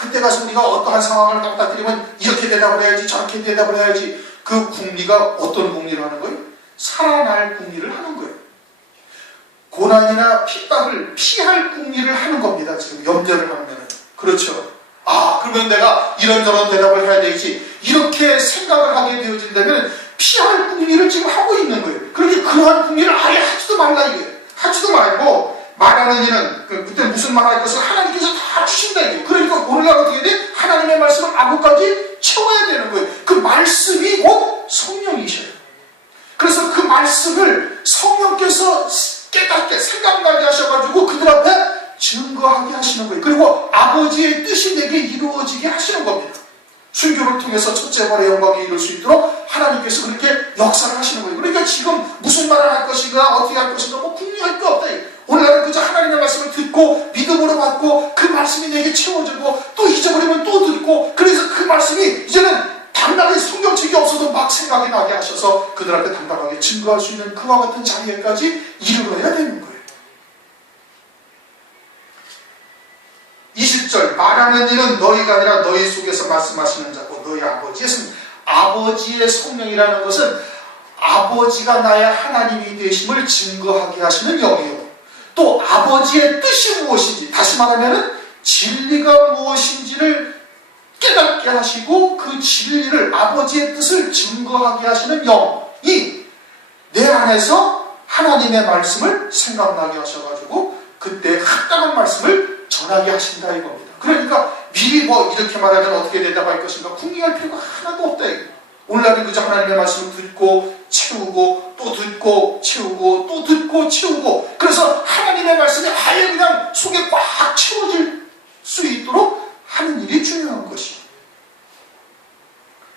그때 가서 우리가 어떠한 상황을 갖다드리면 이렇게 대답을 해야지 저렇게 대답을 해야지. 그 궁리가 어떤 궁리를 하는 거예요? 살아날 궁리를 하는 거예요. 고난이나 핍박을 피할 궁리를 하는 겁니다. 지금 염려를 하면. 그렇죠. 그러면 내가 이런저런 대답을 해야 되지. 이렇게 생각을 하게 되어진다면 피할 궁리를 지금 하고 있는 거예요. 그러니 그러한 궁리를 아예 하지도 말라 이거예요. 하지도 말고 말하는 이는 그때 무슨 말할 것을 하나님께서 다 주신다 이거예요. 그러니까 오늘날 어떻게 돼? 하나님의 말씀을 아구까지 채워야 되는 거예요. 그 말씀이 곧 성령이셔요. 그래서 그 말씀을 성령께서 깨닫게 생각나게 하셔가지고 그들 앞에 증거하게 하시는 거예요. 그리고 아버지의 뜻이 내게 이루어지게 하시는 겁니다. 순교를 통해서 첫째 발의 영광에 이룰 수 있도록 하나님께서 그렇게 역사를 하시는 거예요. 그러니까 지금 무슨 말을 할 것인가 어떻게 할 것인가 궁리할 거 없다. 오늘날은 그저 하나님의 말씀을 듣고 믿음으로 받고 그 말씀이 내게 채워지고 또 잊어버리면 또 듣고 그래서 그 말씀이 이제는 당당하게 성경책이 없어도 막 생각이 나게 하셔서 그들 앞에 당당하게 증거할 수 있는 그와 같은 자리에까지 이르러야 되는 거예요. 20절 말하는 이는 너희가 아니라 너희 속에서 말씀하시는 자고 너희 아버지의 성령. 아버지의 성령이라는 것은 아버지가 나의 하나님이 되심을 증거하게 하시는 영이요. 또 아버지의 뜻이 무엇인지 다시 말하면 진리가 무엇인지를 깨닫게 하시고 그 진리를 아버지의 뜻을 증거하게 하시는 영이 내 안에서 하나님의 말씀을 생각나게 하셔가지고 그때 합당한 말씀을 전하게 하신다 이겁니다. 그러니까 미리 이렇게 말하면 어떻게 대답할 것인가 궁리할 필요가 하나도 없다 이거. 오늘날은 그저 하나님의 말씀을 듣고 채우고 또 듣고 채우고 또 듣고 채우고 그래서 하나님의 말씀이 아예 그냥 속에 꽉 채워질 수 있도록 하는 일이 중요한 것이에요.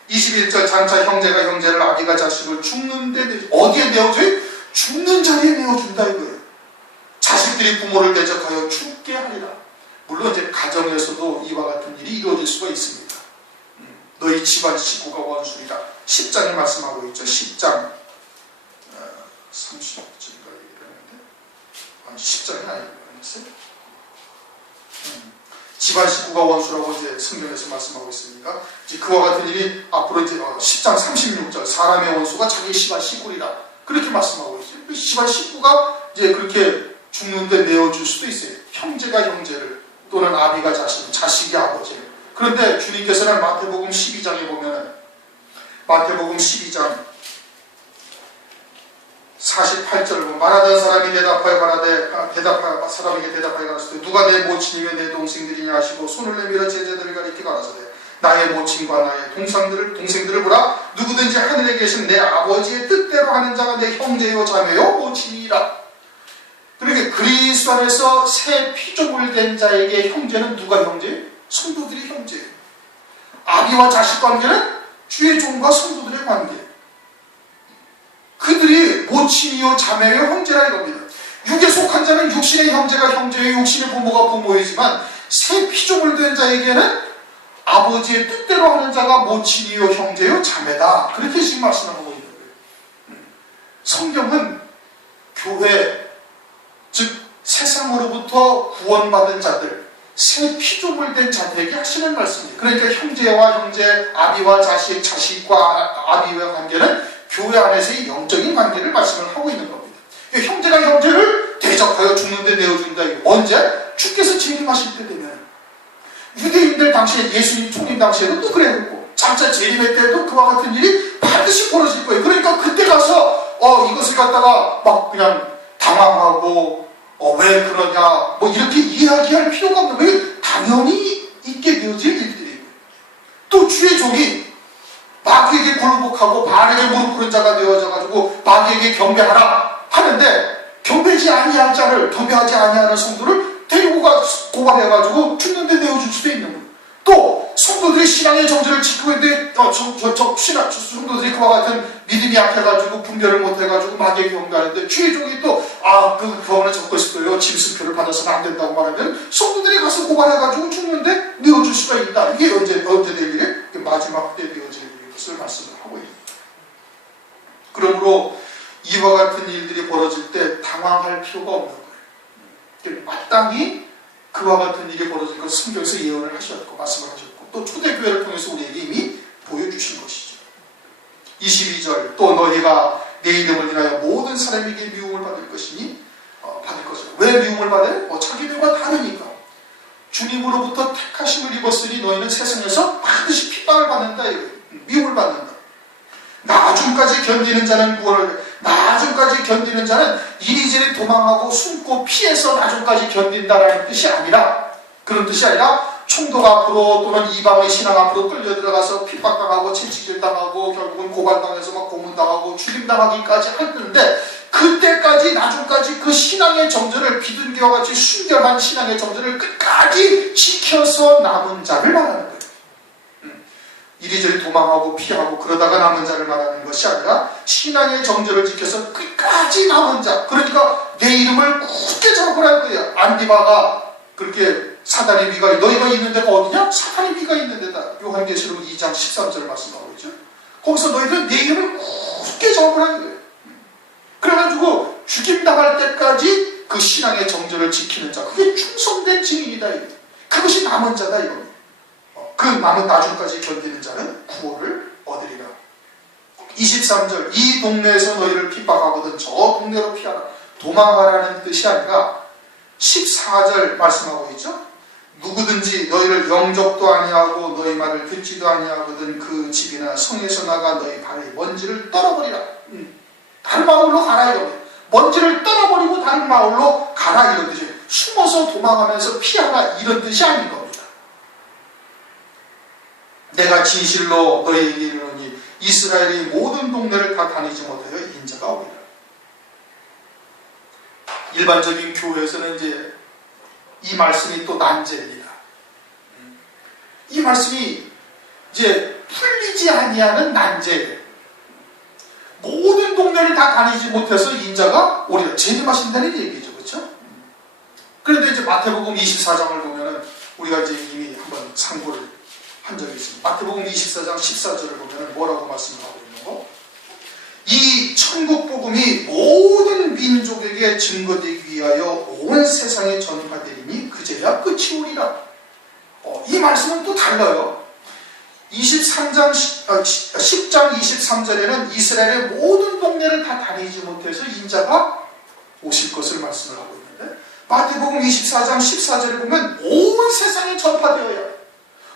21절 장차 형제가 형제를 아비가 자식을 죽는데 어디에 내어줘요? 죽는 자리에 내어준다 이거예요. 자식들이 부모를 대적하여 죽게 하리라. 물론 이제 가정에서도 이와 같은 일이 이루어질 수가 있습니다. 너희 집안 식구가 원수리라. 10장에 말씀하고 있죠. 10장 30절인가 이랬는데 10장이 아니었어요. 집안 식구가 원수라고 이제 성경에서 말씀하고 있으니까 이제 그와 같은 일이 앞으로 이제 10장 36절 사람의 원수가 자기 집안 식구리라 그렇게 말씀하고 있어요. 그 집안 식구가 이제 그렇게 죽는데 내어줄 수도 있어요. 형제가 형제를 또는 아비가 자식, 자식이 아버지를. 그런데 주님께서는 마태복음 12장에 보면은 마태복음 12장 48절 말하던 사람이 대답하여 가라되 사람에게 대답하여 가라사대 누가 내 모친이며 내 동생들이냐 하시고 손을 내밀어 제자들을 가리켜 가라사대 나의 모친과 나의 동생들을 보라 누구든지 하늘에 계신 내 아버지의 뜻대로 하는 자가 내 형제요 자매요 모친이라. 그러니까 그리스도 안에서 새 피조물 된 자에게 형제는 누가 형제예요? 성도들이 형제예요. 아비와 자식 관계는 주의 종과 성도들의 관계. 그들이 모친이요 자매요 형제라 이겁니다. 육에 속한 자는 육신의 형제가 형제요 육신의 부모가 부모이지만 새 피조물 된 자에게는 아버지의 뜻대로 하는 자가 모친이요 형제요 자매다. 그렇게 지금 말씀하고 있는 거예요. 성경은 교회 즉 세상으로부터 구원받은 자들 새 피조물 된 자들에게 하시는 말씀이에요. 그러니까 형제와 형제, 아비와 자식, 자식과 아비와 관계는 교회 안에서의 영적인 관계를 말씀을 하고 있는 겁니다. 형제가 형제를 대적하여 죽는데 내어준다. 언제? 주께서 재림하실 때 되면. 유대인들 당시에 예수님 총림 당시에도 또 그랬고 장차 재림의 때도 그와 같은 일이 반드시 벌어질 거예요. 그러니까 그때 가서 이것을 갖다가 막 그냥 당황하고 왜 그러냐 이렇게 이야기할 필요가 없는 거예요. 당연히 있게 되어질 일들이에요. 또 주의 종이 마귀에게 굴복하고 바알에게 무릎 꿇은 자가 되어져가지고 마귀에게 경배하라 하는데 경배하지 아니할 자를 경배하지 아니하는 성도를 데리고 가 고발해가지고 죽는데 내어줄 수도 있는 거예요. 또 성도들이 신앙의 정절을 지키고 있는데 성도들이 그와 같은 믿음이 약해가지고 분별을 못해가지고 마귀에 경배하는데 주의 종이 그 병원에 적고 있을 거예요. 짐승표를 받아서는 안 된다고 말하면 성도들이 가서 고발해가지고 죽는데 내어줄 수가 있다. 이게 언제 될 일이에요? 마지막 때 내어질 일인 것을 말씀을 하고 있습니다. 그러므로 이와 같은 일들이 벌어질 때 당황할 필요가 없는 거예요. 마땅히 그와 같은 일이 벌어질 것을 성경에서 예언을 하셨고 말씀을 하셨고 또 초대교회를 통해서 우리에게 이미 보여주신 것이죠. 22절 또 너희가 내 이름을 인하여 모든 사람에게 미움을 받을 것이니 받을 것이다. 왜 미움을 받아요? 자기들과 다르니까. 주님으로부터 택하심을 입었으니 너희는 세상에서 반드시 핍박을 받는다. 미움을 받는다. 나중까지 견디는 자는 구원을 나중까지 견디는 자는 이리저리 도망하고 숨고 피해서 나중까지 견딘다라는 뜻이 아니라 그런 뜻이 아니라 총독 앞으로 또는 이방의 신앙 앞으로 끌려 들어가서 핍박당하고 채찍질 당하고 결국은 고발당해서 막 고문당하고 죽임당하기까지 하는데 그때까지 나중까지 그 신앙의 정절을 비둘기와 같이 순결한 신앙의 정절을 끝까지 지켜서 남은 자를 말하는 거예요. 이리저리 도망하고 피하고 그러다가 남은 자를 말하는 것이 아니라 신앙의 정절을 지켜서 끝까지 남은 자. 그러니까 내 이름을 굳게 잡으라는 거예요. 안디바가 그렇게 사단의 미가 너희가 있는 데가 어디냐? 사단의 미가 있는 데다. 요한계시록 2장 13절 말씀하고 있죠. 거기서 너희들은 내 이름을 굳게 잡으라는 거예요. 그래가지고 죽임당할 때까지 그 신앙의 정절을 지키는 자. 그게 충성된 증인이다. 그것이 남은 자다 이겁니다. 그 남은 나중까지 견디는 자는 구원을 얻으리라. 23절 이 동네에서 너희를 핍박하거든 저 동네로 피하라. 도망가라는 뜻이 아니라 14절 말씀하고 있죠. 누구든지 너희를 영접도 아니하고 너희 말을 듣지도 아니하거든 그 집이나 성에서 나가 너희 발의 먼지를 떨어버리라. 다른 마을로 가라 이겁니다. 먼지를 떨어버리고 다른 마을로 가라 이런 뜻이에요. 숨어서 도망가면서 피하라 이런 뜻이 아닌 겁니다. 내가 진실로 너희에게 이르노니 이스라엘의 모든 동네를 다 다니지 못하여 인자가 오리라. 일반적인 교회에서는 이제 이 말씀이 또 난제입니다. 이 말씀이 이제 풀리지 아니하는 난제예요. 모든 동네를 다 다니지 못해서 인자가 오리라. 재림하신다는 얘기죠. 그렇죠? 그런데 이제 마태복음 24장을 보면은 우리가 이제 이미 한번 상고를 한 적이 있습니다. 마태복음 24장 14절을 보면 뭐라고 말씀을 하고 있는 거? 이 천국 복음이 모든 민족에게 증거되기 위하여 온 세상에 전파되리니 그제야 끝이 오리라. 이 말씀은 또 달라요. 10장 23절에는 이스라엘의 모든 동네를 다 다니지 못해서 인자가 오실 것을 말씀을 하고 있는데 마태복음 24장 14절에 보면 온 세상에 전파되어야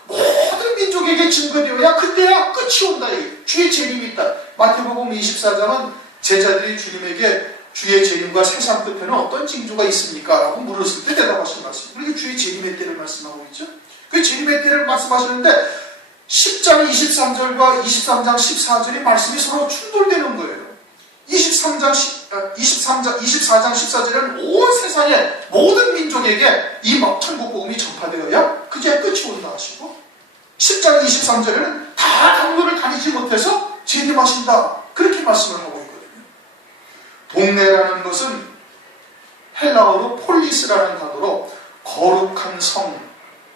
모든 민족에게 증거되어야 그때야 끝이 온다. 주의 재림이 있다. 마태복음 24장은 제자들이 주님에게 주의 재림과 세상 끝에는 어떤 징조가 있습니까? 라고 물었을 때 대답하신 말씀. 그러니까 주의 재림의 때를 말씀하고 있죠. 그 재림의 때를 말씀하시는데 10장 23절과 23장 14절의 말씀이 서로 충돌되는 거예요. 24장 14절에는 온 세상의 모든 민족에게 이 천국 복음이 전파되어야 그제 끝이 온다 하시고 10장 23절에는 다 당도를 다니지 못해서 재림하신다. 그렇게 말씀을 하고 있거든요. 동네라는 것은 헬라어로 폴리스라는 단어로 거룩한 성,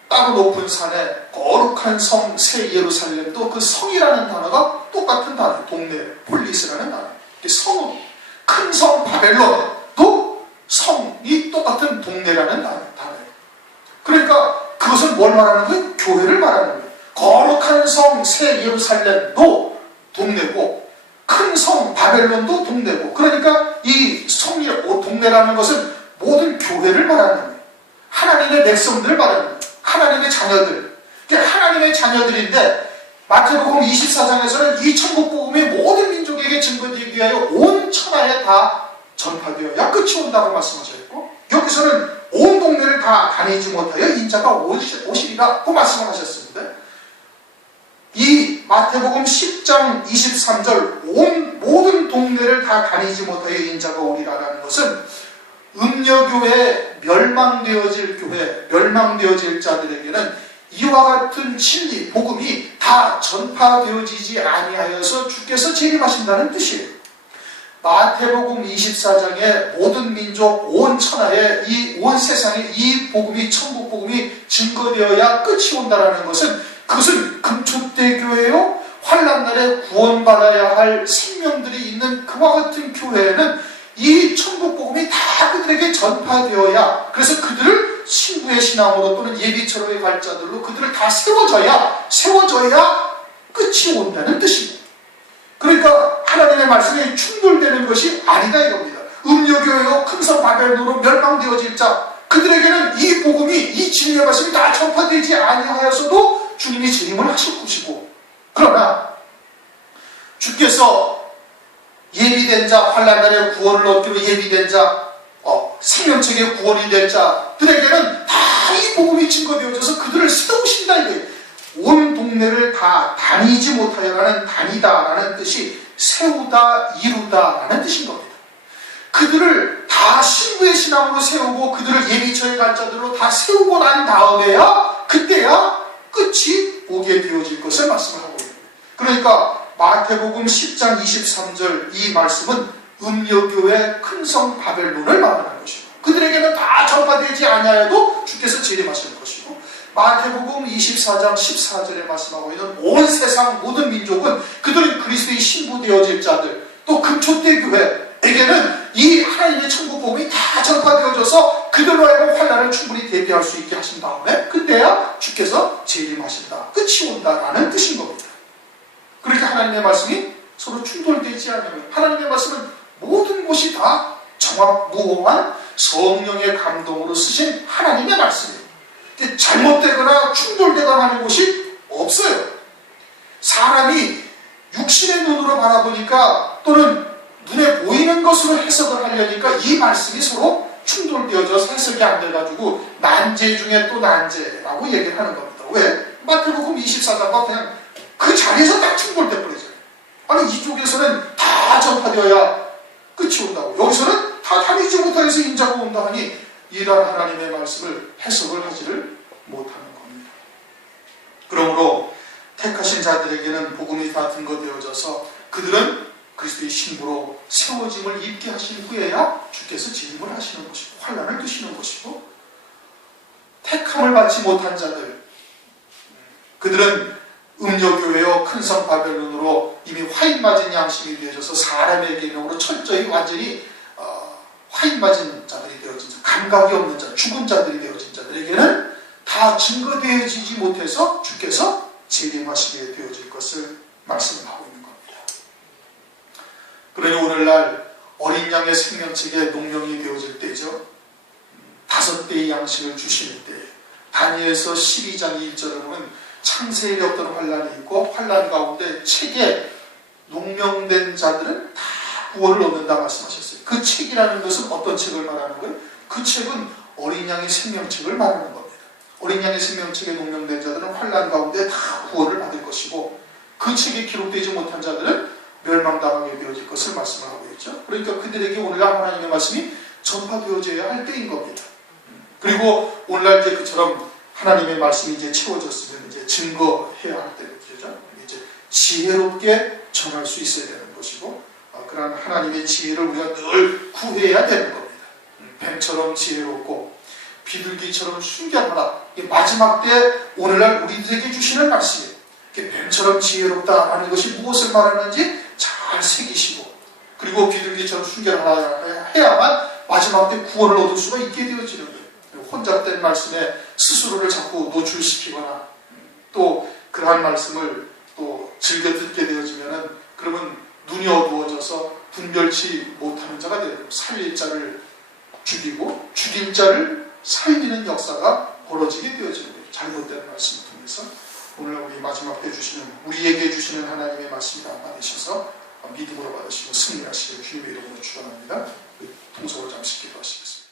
따로 높은 산에 거룩한 성, 새 예루살렘 또 그 성이라는 단어가 똑같은 단어예요. 동네, 폴리스라는 단어. 성, 큰 성 바벨론도 성이 똑같은 동네라는 단어예요. 그러니까 그것은 뭘 말하는 거예요? 교회를 말하는 거예요. 거룩한 성, 새 예루살렘도 동네고 큰 성 바벨론도 동네고 그러니까 이 성이 동네라는 것은 모든 교회를 말하는 거예요. 하나님의 백성들을 말하는 거예요. 하나님의 자녀들. 하나님의 자녀들인데 마태복음 24장에서는 이 천국 복음이 모든 민족에게 증거되기 위하여 온 천하에 다 전파되어야 끝이 온다고 말씀하셨고 여기서는 온 동네를 다 다니지 못하여 인자가 오시리라고 말씀을 하셨습니다. 이 마태복음 10장 23절 모든 동네를 다 다니지 못하여 인자가 오리라라는 것은 음녀교회 멸망되어질 교회, 멸망되어질 자들에게는 이와 같은 진리, 복음이 다 전파되어지지 아니하여서 주께서 재림하신다는 뜻이에요. 마태복음 24장에 모든 민족, 온 천하에, 온 세상에 이 복음이, 천국 복음이 증거되어야 끝이 온다는 것은, 그것은 금초대 교회요, 환난날에 구원받아야 할 생명들이 있는 그와 같은 교회에는 이 천국 복음이 다 그들에게 전파되어야, 그래서 그들을 신부의 신앙으로 또는 예비처럼의 발자들로 그들을 다 세워져야 끝이 온다는 뜻입니다. 그러니까 하나님의 말씀에 충돌되는 것이 아니다 이겁니다. 음료교회요 큰성 바벨론으로 멸망되어질 자, 그들에게는 이 복음이, 이 진리의 말씀이 다 전파되지 아니하여서도 주님이 재림을 하실 것이고, 그러나 주께서 예비된 자, 환난날에 구원을 얻기로 예비된 자, 생명책의 구원이 될 자들에게는 다 이 복음이 증거되어져서 그들을 세우신다 이거예요. 온 동네를 다 다니지 못하여라는, 다니다라는 뜻이 세우다, 이루다라는 뜻인 겁니다. 그들을 다 신부의 신앙으로 세우고 그들을 예비처의 갈자들로 다 세우고 난 다음에야, 그때야 끝이 오게 되어질 것을 말씀을 하고 있는 거예요. 그러니까 마태복음 10장 23절 이 말씀은 음료교회 큰성 바벨론을 말하는 것이고, 그들에게는 다 전파되지 아니하여도 주께서 재림하시는 것이고, 마태복음 24장 14절에 말씀하고 있는 온 세상 모든 민족은 그들은 그리스도의 신부 되어질 자들, 또 금초대 교회에게는 이 하나님의 천국 복음이 다 전파되어져서 그들로 하여금 환난을 충분히 대비할 수 있게 하신 다음에 그때야 주께서 재림하신다, 끝이 온다라는 뜻인 겁니다. 그렇게 하나님의 말씀이 서로 충돌되지 않으면, 하나님의 말씀은 모든 것이 다 정확무공한 성령의 감동으로 쓰신 하나님의 말씀이에요. 잘못되거나 충돌되거나 하는 것이 없어요. 사람이 육신의 눈으로 바라보니까 또는 눈에 보이는 것으로 해석을 하려니까 이 말씀이 서로 충돌되어져서 해석이 안 돼가지고 난제 중에 또 난제라고 얘기를 하는 겁니다. 왜? 마태복음 24장과 그냥 그 자리에서 딱 충돌돼 버리죠. 아니 이쪽에서는 다 전파되어야 끝이 온다고, 여기서는 다 다니지 못하여서 인자가 온다 하니 이러한 하나님의 말씀을 해석을 하지를 못하는 겁니다. 그러므로 택하신 자들에게는 복음이 다 근거되어져서 그들은 그리스도의 신부로 세워짐을 입게 하신 후에야 주께서 재림을 하시는 것이고 환난을 드시는 것이고, 택함을 받지 못한 자들, 그들은 음료교회요 큰성 바벨론으로 이미 화인 맞은 양심이 되어져서 사람의 계명으로 철저히 완전히 화인 맞은 자들이 되어진 자, 감각이 없는 자, 죽은 자들이 되어진 자들에게는 다 증거되어지지 못해서 주께서 재림하시게 되어질 것을 말씀하고 있는 겁니다. 그러니 오늘날 어린 양의 생명책에 농명이 되어질 때죠. 5대의 양식을 주시는 때, 다니엘서 12장 1절을 보면 창세일에 어떤 환란이 있고 환란 가운데 책에 농명된 자들은 다 구원을 얻는다 말씀하셨어요. 그 책이라는 것은 어떤 책을 말하는 거예요? 그 책은 어린 양의 생명책을 말하는 겁니다. 어린 양의 생명책에 농명된 자들은 환란 가운데 다 구원을 받을 것이고, 그 책에 기록되지 못한 자들은 멸망당하게 되어질 것을 말씀을 하고 있죠. 그러니까 그들에게 오늘날 하나님의 말씀이 전파되어져야 할 때인 겁니다. 그리고 오늘날 이제 그처럼 하나님의 말씀이 이제 채워졌으면 이제 증거해야 할 때죠. 이제 지혜롭게 전할 수 있어야 되는 것이고, 그러한 하나님의 지혜를 우리가 늘 구해야 되는 겁니다. 뱀처럼 지혜롭고 비둘기처럼 순결하라. 마지막 때 오늘날 우리들에게 주시는 말씀이에요. 뱀처럼 지혜롭다라는 것이 무엇을 말하는지 잘 새기시고, 그리고 비둘기처럼 순결하라 해야만 마지막 때 구원을 얻을 수가 있게 되어지는 거예요. 혼잡된 말씀에 스스로를 자꾸 노출시키거나 또 그러한 말씀을 또 즐겨 듣게 되어지면은, 그러면 눈이 어두워져서 분별치 못하는 자가 되어요. 살릴 자를 죽이고 죽일 자를 살리는 역사가 벌어지게 되어지는 거예요. 잘못된 말씀을 통해서. 오늘 우리 마지막 때 주시는, 우리에게 주시는 하나님의 말씀이 다 받으셔서 믿음으로 받으시고 승리하시길 주님의 이름으로 축원합니다. 통성을 잠시 기도하시겠습니다.